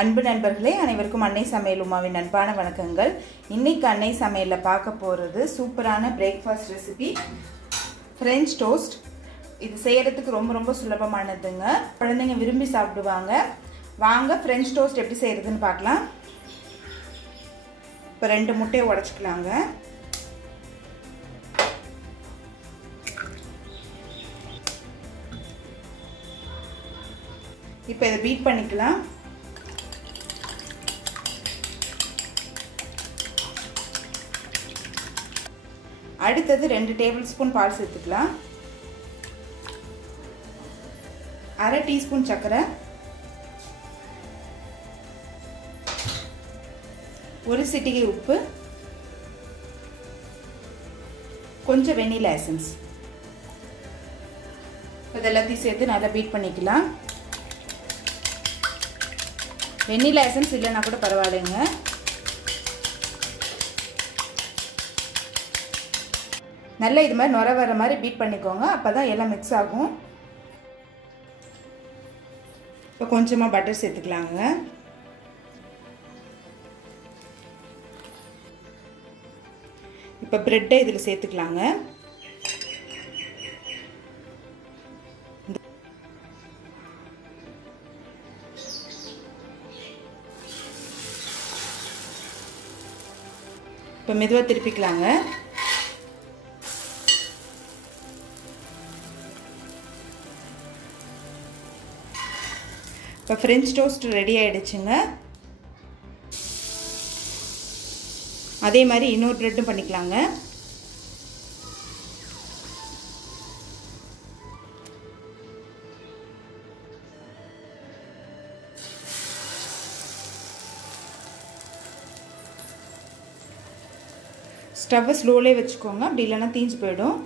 அன்பு நண்பர்களே, அனைவருக்கும் அன்னை சமையல் உமாவின் அன்பான வணக்கங்கள். இன்னைக்கு அன்னை சமையல்ல பார்க்க போறது சூப்பரான பிரேக்ஃபாஸ்ட் ரெசிபி ஃப்ரெஞ்ச் டோஸ்ட். இது செய்யறதுக்கு ரொம்ப சுலபமானதுங்க. குழந்தைங்க விரும்பி சாப்பிடுவாங்க. வாங்க ஃப்ரெஞ்ச் டோஸ்ட் எப்படி செய்யறதுன்னு பார்க்கலாம். இப்போ 2 முட்டையை உடைச்சுக்கலாங்க. இப்போ இதை பீட் பண்ணிக்கலாம். அடுத்தது 2 டேபிள் ஸ்பூன் பால் சேர்த்துக்கலாம். 1/2 டீஸ்பூன் சர்க்கரை, 1 சிட்டிகை உப்பு, கொஞ்சம் வெனிலா எசன்ஸ். இதெல்லாத்தையும் சேர்த்து நல்லா பீட் பண்ணிக்கலாம். வெனிலா எசன்ஸ் இல்லைன்னா கூட பரவாயில்லைங்க. நல்லா இது மாதிரி நுர வர மாதிரி பீட் பண்ணிக்கோங்க. அப்போ தான் எல்லாம் மிக்ஸ் ஆகும். இப்போ கொஞ்சமாக பட்டர் சேர்த்துக்கலாங்க. இப்போ பிரெட்டை இதில் சேர்த்துக்கலாங்க. இப்போ மெதுவாக திருப்பிக்கலாங்க. இப்போ ஃப்ரெஞ்ச் டோஸ்ட் ரெடி ஆகிடுச்சுங்க. அதே மாதிரி இன்னொரு ப்ரெட்டும் பண்ணிக்கலாங்க. ஸ்டவ்வை ஸ்லோலே வச்சுக்கோங்க, அப்படி இல்லைன்னா தீஞ்சு போயிடும்.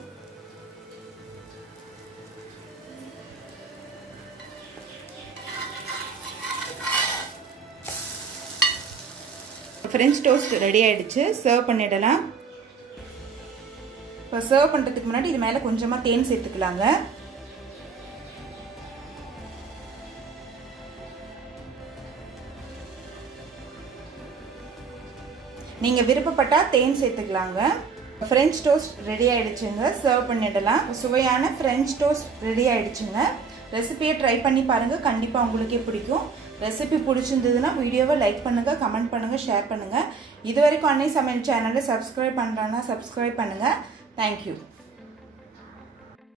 ஃப்ரெஞ்ச் டோஸ்ட் ரெடி ஆகிடுச்சு. சர்வ் பண்ணிடலாம். இப்போ சர்வ் பண்ணுறதுக்கு முன்னாடி இது மேலே கொஞ்சமாக தேன் சேர்த்துக்கலாங்க. நீங்கள் விருப்பப்பட்டால் தேன் சேர்த்துக்கலாங்க. ஃப்ரெஞ்ச் டோஸ்ட் ரெடி ஆகிடுச்சுங்க. சர்வ் பண்ணிடலாம். சுவையான ஃப்ரெஞ்ச் டோஸ்ட் ரெடி ஆகிடுச்சுங்க. ரெசிபியை ட்ரை பண்ணி பாருங்கள், கண்டிப்பாக உங்களுக்கே பிடிக்கும். ரெசிபி பிடிச்சிருந்ததுன்னா வீடியோவை லைக் பண்ணுங்கள், கமெண்ட் பண்ணுங்கள், ஷேர் பண்ணுங்கள். இது வரைக்கும் அன்னை சமையல் சேனலை சப்ஸ்கிரைப் பண்ணுறாங்கன்னா சப்ஸ்கிரைப் பண்ணுங்கள். தேங்க்யூ.